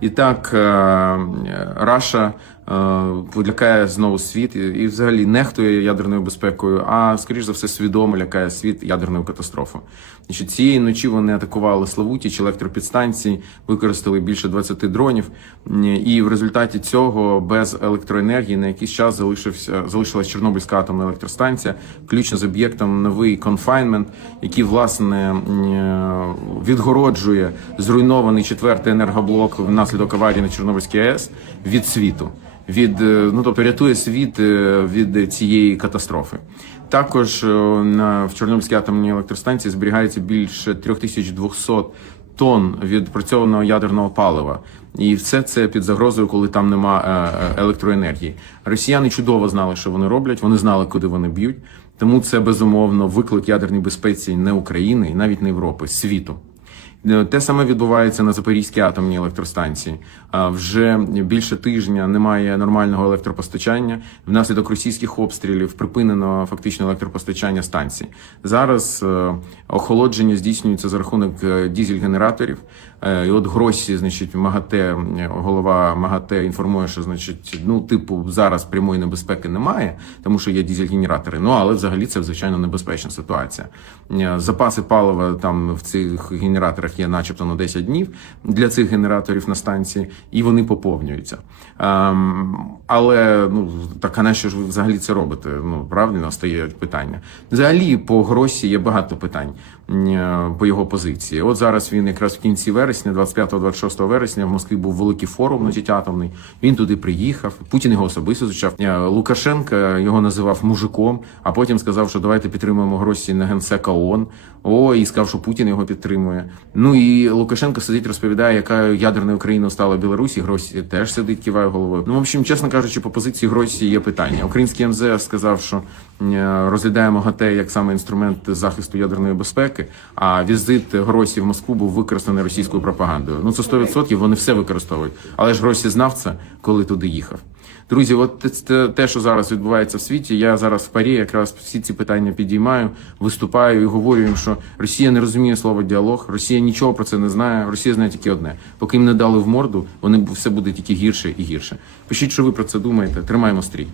І так е, Раша е, лякає знову світ і, взагалі нехтує ядерною безпекою, а скоріш за все свідомо лякає світ ядерною катастрофою. Значить, цієї ночі вони атакували Славутіч електропідстанції, використали більше 20 дронів, і в результаті цього без електроенергії на якийсь час залишився залишилась Чорнобильська атомна електростанція, включно з об'єктом новий конфайнмент, який власне е, відгороджує зруйнований четвертий енергоблок внаслідок аварії на Чорнобильській АЕС від світу. Від е, ну тобто рятує світ е, від цієї катастрофи. Також е, на в Чорнобильській атомній електростанції зберігається більше 3200 тонн відпрацьованого ядерного палива, і все це під загрозою, коли там нема електроенергії. Росіяни чудово знали, що вони роблять. Вони знали, куди вони б'ють. Тому це безумовно виклик ядерній безпеці не України і навіть не Європи, світу. Е, Те саме відбувається на Запорізькій атомній електростанції. А Вже більше тижня немає нормального електропостачання. Внаслідок російських обстрілів припинено фактично електропостачання станції. Зараз е, охолодження здійснюється за рахунок е, дізель-генераторів. Е, І от Гросі, значить, МАГАТЕ, е, голова МАГАТЕ інформує, що значить, ну, типу, зараз прямої небезпеки немає, тому що є дізель-генератори. Ну але взагалі це звичайно небезпечна ситуація. Е, Запаси палива там в цих генераторах є, начебто, на 10 днів для цих генераторів на станції, і вони поповнюються. Ем, але ну так а на що ж ви взагалі це робите? Ну правильно стає питання. Взагалі по Гросі є багато питань е, по його позиції. От зараз він якраз в кінці вересня, 25-26 вересня, в Москві був великий форум значить, атомний. Він туди приїхав. Путін його особисто зустрічав. Е, Лукашенко його називав мужиком, а потім сказав, що давайте підтримуємо Гросі на генсека ООН. О, і сказав, що Путін його підтримує. Ну і Лукашенко сидить, розповідає, яка ядерною країною стала Білорусі. Гросі теж сидить, киває головою. Ну, в общем, чесно кажучи, по позиції Гросі є питання. Український МЗС сказав, що е, розглядаємо ГАТЕ як саме інструмент захисту ядерної безпеки. А візит Гросі в Москву був використаний російською пропагандою. Ну це 100%, вони все використовують. Але ж Гросі знав це, коли туди їхав. Друзі, от те, те, що зараз відбувається в світі, я зараз в парі якраз всі ці питання підіймаю, виступаю і говорю їм, що Росія не розуміє слово діалог, Росія нічого про це не знає. Росія знає тільки одне. Поки їм не дали в морду, вони все буде тільки гірше і гірше. Пишіть, що ви про це думаєте. Тримаємо стрій.